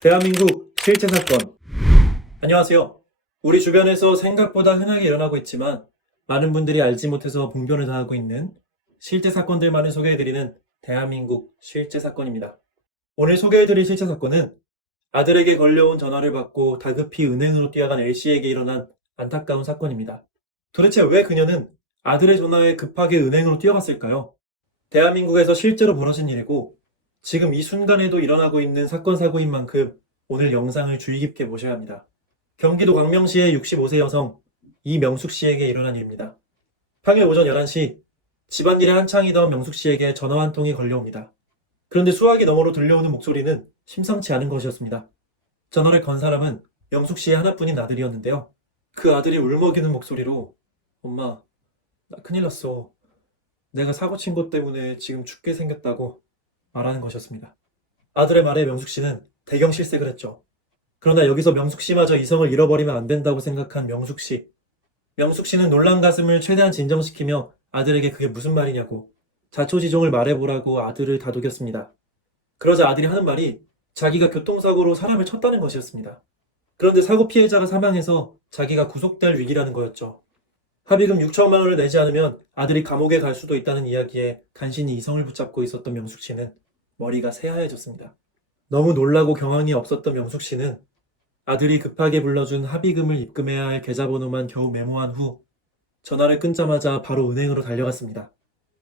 대한민국 실제 사건. 안녕하세요. 우리 주변에서 생각보다 흔하게 일어나고 있지만 많은 분들이 알지 못해서 봉변을 당하고 있는 실제 사건들만을 소개해드리는 대한민국 실제 사건입니다. 오늘 소개해드릴 실제 사건은 아들에게 걸려온 전화를 받고 다급히 은행으로 뛰어간 L씨에게 일어난 안타까운 사건입니다. 도대체 왜 그녀는 아들의 전화에 급하게 은행으로 뛰어갔을까요? 대한민국에서 실제로 벌어진 일이고 지금 이 순간에도 일어나고 있는 사건 사고인 만큼 오늘 영상을 주의 깊게 보셔야 합니다. 경기도 광명시의 65세 여성 이명숙 씨에게 일어난 일입니다. 평일 오전 11시 집안일에 한창이던 명숙 씨에게 전화 한 통이 걸려옵니다. 그런데 수화기 너머로 들려오는 목소리는 심상치 않은 것이었습니다. 전화를 건 사람은 명숙 씨의 하나뿐인 아들이었는데요. 그 아들이 울먹이는 목소리로 엄마, 나 큰일 났어. 내가 사고 친 것 때문에 지금 죽게 생겼다고 말하는 것이었습니다. 아들의 말에 명숙 씨는 대경 실색을 했죠. 그러나 여기서 명숙 씨마저 이성을 잃어버리면 안 된다고 생각한 명숙 씨. 명숙 씨는 놀란 가슴을 최대한 진정시키며 아들에게 그게 무슨 말이냐고 자초지종을 말해보라고 아들을 다독였습니다. 그러자 아들이 하는 말이 자기가 교통사고로 사람을 쳤다는 것이었습니다. 그런데 사고 피해자가 사망해서 자기가 구속될 위기라는 거였죠. 합의금 6천만 원을 내지 않으면 아들이 감옥에 갈 수도 있다는 이야기에 간신히 이성을 붙잡고 있었던 명숙 씨는 머리가 새하얘졌습니다. 너무 놀라고 경황이 없었던 명숙 씨는 아들이 급하게 불러준 합의금을 입금해야 할 계좌번호만 겨우 메모한 후 전화를 끊자마자 바로 은행으로 달려갔습니다.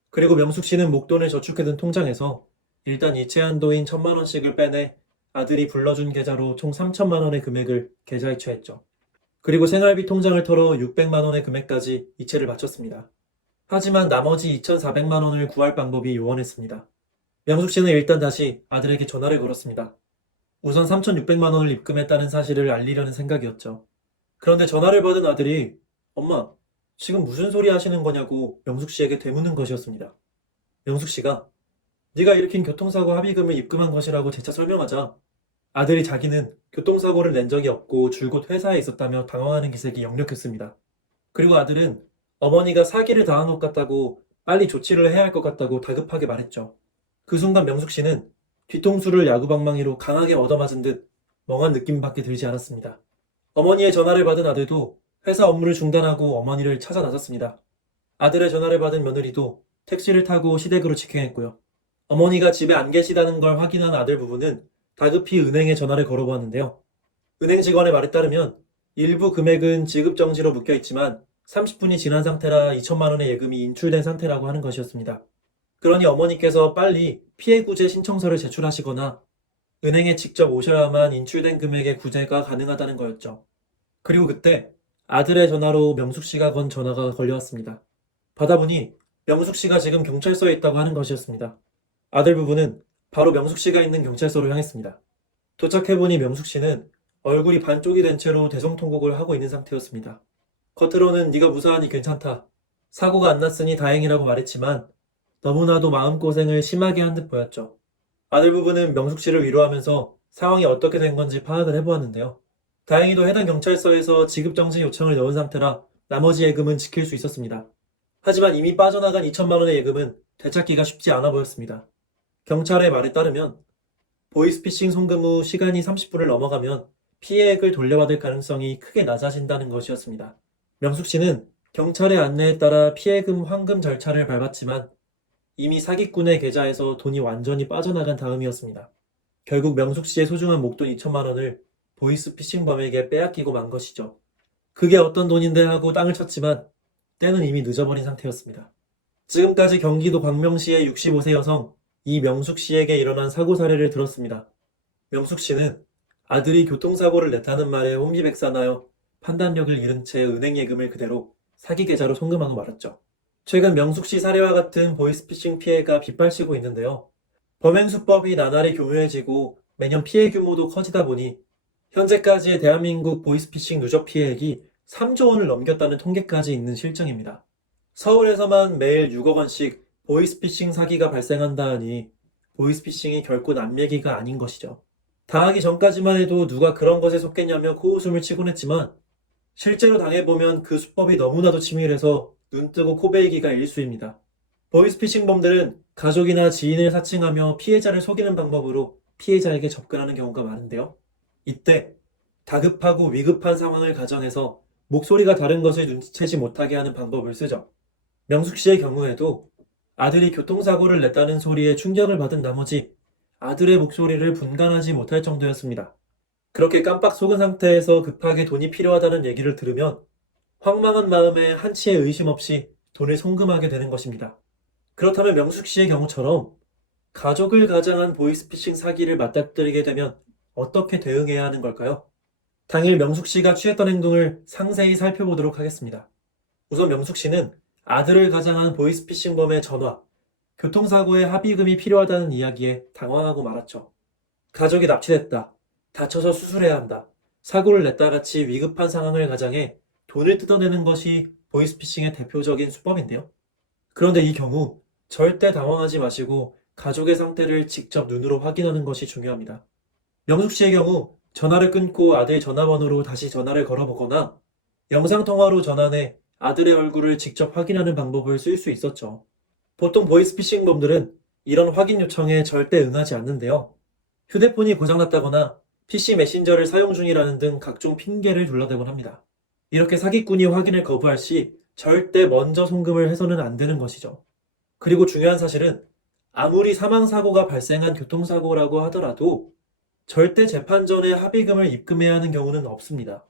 그리고 명숙 씨는 목돈을 저축해둔 통장에서 일단 이체 한도인 1,000만 원씩을 빼내 아들이 불러준 계좌로 총 3천만 원의 금액을 계좌 이체했죠. 그리고 생활비 통장을 털어 600만 원의 금액까지 이체를 마쳤습니다. 하지만 나머지 2,400만 원을 구할 방법이 요원했습니다. 명숙 씨는 일단 다시 아들에게 전화를 걸었습니다. 우선 3,600만 원을 입금했다는 사실을 알리려는 생각이었죠. 그런데 전화를 받은 아들이 엄마, 지금 무슨 소리 하시는 거냐고 명숙 씨에게 되묻는 것이었습니다. 명숙 씨가 네가 일으킨 교통사고 합의금을 입금한 것이라고 재차 설명하자 아들이 자기는 교통사고를 낸 적이 없고 줄곧 회사에 있었다며 당황하는 기색이 역력했습니다. 그리고 아들은 어머니가 사기를 당한 것 같다고 빨리 조치를 해야 할 것 같다고 다급하게 말했죠. 그 순간 명숙 씨는 뒤통수를 야구방망이로 강하게 얻어맞은 듯 멍한 느낌밖에 들지 않았습니다. 어머니의 전화를 받은 아들도 회사 업무를 중단하고 어머니를 찾아 나섰습니다. 아들의 전화를 받은 며느리도 택시를 타고 시댁으로 직행했고요. 어머니가 집에 안 계시다는 걸 확인한 아들 부부는 다급히 은행에 전화를 걸어보았는데요. 은행 직원의 말에 따르면 일부 금액은 지급 정지로 묶여 있지만 30분이 지난 상태라 2천만 원의 예금이 인출된 상태라고 하는 것이었습니다. 그러니 어머니께서 빨리 피해 구제 신청서를 제출하시거나 은행에 직접 오셔야만 인출된 금액의 구제가 가능하다는 거였죠. 그리고 그때 아들의 전화로 명숙 씨가 건 전화가 걸려왔습니다. 받아보니 명숙 씨가 지금 경찰서에 있다고 하는 것이었습니다. 아들 부부는 바로 명숙 씨가 있는 경찰서로 향했습니다. 도착해보니 명숙 씨는 얼굴이 반쪽이 된 채로 대성통곡을 하고 있는 상태였습니다. 겉으로는 네가 무사하니 괜찮다. 사고가 안 났으니 다행이라고 말했지만 너무나도 마음고생을 심하게 한 듯 보였죠. 아들 부부는 명숙 씨를 위로하면서 상황이 어떻게 된 건지 파악을 해보았는데요. 다행히도 해당 경찰서에서 지급정지 요청을 넣은 상태라 나머지 예금은 지킬 수 있었습니다. 하지만 이미 빠져나간 2천만 원의 예금은 되찾기가 쉽지 않아 보였습니다. 경찰의 말에 따르면 보이스피싱 송금 후 시간이 30분을 넘어가면 피해액을 돌려받을 가능성이 크게 낮아진다는 것이었습니다. 명숙 씨는 경찰의 안내에 따라 피해금 환금 절차를 밟았지만 이미 사기꾼의 계좌에서 돈이 완전히 빠져나간 다음이었습니다. 결국 명숙 씨의 소중한 목돈 2천만 원을 보이스피싱범에게 빼앗기고 만 것이죠. 그게 어떤 돈인데 하고 땅을 쳤지만 때는 이미 늦어버린 상태였습니다. 지금까지 경기도 광명시의 65세 여성 이명숙 씨에게 일어난 사고 사례를 들었습니다. 명숙 씨는 아들이 교통사고를 냈다는 말에 혼비백산하여 판단력을 잃은 채 은행 예금을 그대로 사기 계좌로 송금하고 말았죠. 최근 명숙 씨 사례와 같은 보이스피싱 피해가 빗발치고 있는데요. 범행 수법이 나날이 교묘해지고 매년 피해 규모도 커지다 보니 현재까지의 대한민국 보이스피싱 누적 피해액이 3조 원을 넘겼다는 통계까지 있는 실정입니다. 서울에서만 매일 6억 원씩 보이스피싱 사기가 발생한다 하니 보이스피싱이 결코 남 얘기가 아닌 것이죠. 당하기 전까지만 해도 누가 그런 것에 속겠냐며 코웃음을 치곤 했지만 실제로 당해보면 그 수법이 너무나도 치밀해서 눈뜨고 코베이기가 일쑤입니다. 보이스피싱범들은 가족이나 지인을 사칭하며 피해자를 속이는 방법으로 피해자에게 접근하는 경우가 많은데요. 이때 다급하고 위급한 상황을 가정해서 목소리가 다른 것을 눈치채지 못하게 하는 방법을 쓰죠. 명숙 씨의 경우에도 아들이 교통사고를 냈다는 소리에 충격을 받은 나머지 아들의 목소리를 분간하지 못할 정도였습니다. 그렇게 깜빡 속은 상태에서 급하게 돈이 필요하다는 얘기를 들으면 황망한 마음에 한치의 의심 없이 돈을 송금하게 되는 것입니다. 그렇다면 명숙 씨의 경우처럼 가족을 가장한 보이스피싱 사기를 맞닥뜨리게 되면 어떻게 대응해야 하는 걸까요? 당일 명숙 씨가 취했던 행동을 상세히 살펴보도록 하겠습니다. 우선 명숙 씨는 아들을 가장한 보이스피싱범의 전화, 교통사고에 합의금이 필요하다는 이야기에 당황하고 말았죠. 가족이 납치됐다. 다쳐서 수술해야 한다. 사고를 냈다 같이 위급한 상황을 가장해 돈을 뜯어내는 것이 보이스피싱의 대표적인 수법인데요. 그런데 이 경우 절대 당황하지 마시고 가족의 상태를 직접 눈으로 확인하는 것이 중요합니다. 명숙 씨의 경우 전화를 끊고 아들 전화번호로 다시 전화를 걸어보거나 영상통화로 전화내 아들의 얼굴을 직접 확인하는 방법을 쓸 수 있었죠. 보통 보이스피싱범들은 이런 확인 요청에 절대 응하지 않는데요. 휴대폰이 고장났다거나 PC 메신저를 사용 중이라는 등 각종 핑계를 둘러대곤 합니다. 이렇게 사기꾼이 확인을 거부할 시 절대 먼저 송금을 해서는 안 되는 것이죠. 그리고 중요한 사실은 아무리 사망사고가 발생한 교통사고라고 하더라도 절대 재판 전에 합의금을 입금해야 하는 경우는 없습니다.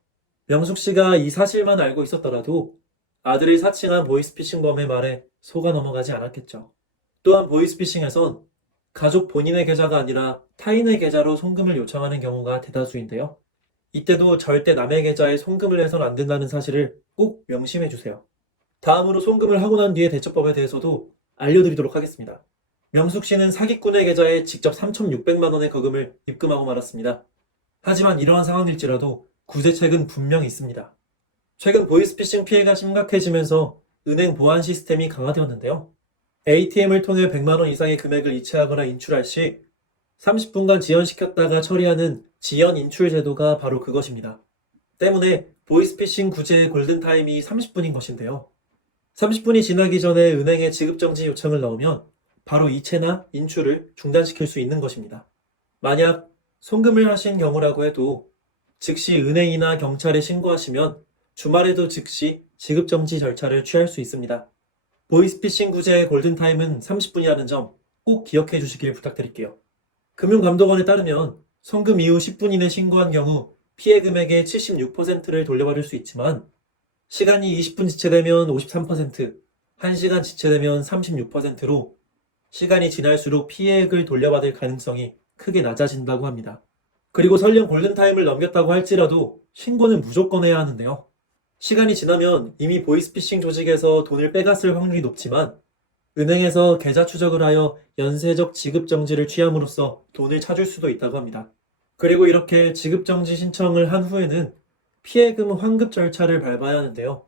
명숙 씨가 이 사실만 알고 있었더라도 아들이 사칭한 보이스피싱범의 말에 속아 넘어가지 않았겠죠. 또한 보이스피싱에선 가족 본인의 계좌가 아니라 타인의 계좌로 송금을 요청하는 경우가 대다수인데요. 이때도 절대 남의 계좌에 송금을 해서는 안 된다는 사실을 꼭 명심해 주세요. 다음으로 송금을 하고 난 뒤의 대처법에 대해서도 알려드리도록 하겠습니다. 명숙 씨는 사기꾼의 계좌에 직접 3,600만 원의 거금을 입금하고 말았습니다. 하지만 이러한 상황일지라도 구제책은 분명히 있습니다. 최근 보이스피싱 피해가 심각해지면서 은행 보안 시스템이 강화되었는데요. ATM을 통해 100만 원 이상의 금액을 이체하거나 인출할 시 30분간 지연시켰다가 처리하는 지연 인출 제도가 바로 그것입니다. 때문에 보이스피싱 구제의 골든타임이 30분인 것인데요. 30분이 지나기 전에 은행에 지급정지 요청을 넣으면 바로 이체나 인출을 중단시킬 수 있는 것입니다. 만약 송금을 하신 경우라고 해도 즉시 은행이나 경찰에 신고하시면 주말에도 즉시 지급정지 절차를 취할 수 있습니다. 보이스피싱 구제의 골든타임은 30분이라는 점 꼭 기억해 주시길 부탁드릴게요. 금융감독원에 따르면 송금 이후 10분 이내 신고한 경우 피해 금액의 76%를 돌려받을 수 있지만 시간이 20분 지체되면 53%, 1시간 지체되면 36%로 시간이 지날수록 피해액을 돌려받을 가능성이 크게 낮아진다고 합니다. 그리고 설령 골든타임을 넘겼다고 할지라도 신고는 무조건 해야 하는데요. 시간이 지나면 이미 보이스피싱 조직에서 돈을 빼갔을 확률이 높지만 은행에서 계좌 추적을 하여 연쇄적 지급정지를 취함으로써 돈을 찾을 수도 있다고 합니다. 그리고 이렇게 지급정지 신청을 한 후에는 피해금 환급 절차를 밟아야 하는데요.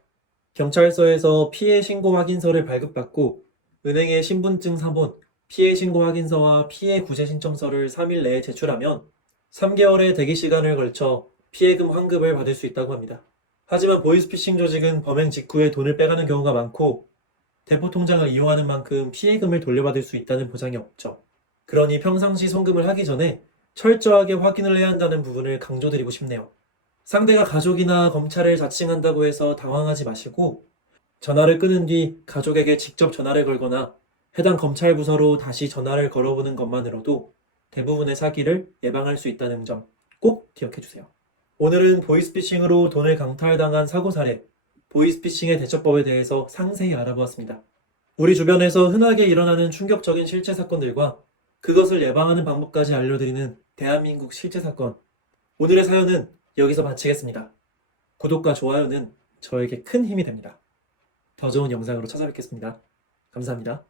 경찰서에서 피해 신고 확인서를 발급받고 은행에 신분증 사본, 피해 신고 확인서와 피해 구제 신청서를 3일 내에 제출하면 3개월의 대기 시간을 걸쳐 피해금 환급을 받을 수 있다고 합니다. 하지만 보이스피싱 조직은 범행 직후에 돈을 빼가는 경우가 많고 대포 통장을 이용하는 만큼 피해금을 돌려받을 수 있다는 보장이 없죠. 그러니 평상시 송금을 하기 전에 철저하게 확인을 해야 한다는 부분을 강조드리고 싶네요. 상대가 가족이나 검찰을 자칭한다고 해서 당황하지 마시고 전화를 끊은 뒤 가족에게 직접 전화를 걸거나 해당 검찰 부서로 다시 전화를 걸어보는 것만으로도 대부분의 사기를 예방할 수 있다는 점 꼭 기억해 주세요. 오늘은 보이스피싱으로 돈을 강탈당한 사고 사례, 보이스피싱의 대처법에 대해서 상세히 알아보았습니다. 우리 주변에서 흔하게 일어나는 충격적인 실제 사건들과 그것을 예방하는 방법까지 알려드리는 대한민국 실제 사건. 오늘의 사연은 여기서 마치겠습니다. 구독과 좋아요는 저에게 큰 힘이 됩니다. 더 좋은 영상으로 찾아뵙겠습니다. 감사합니다.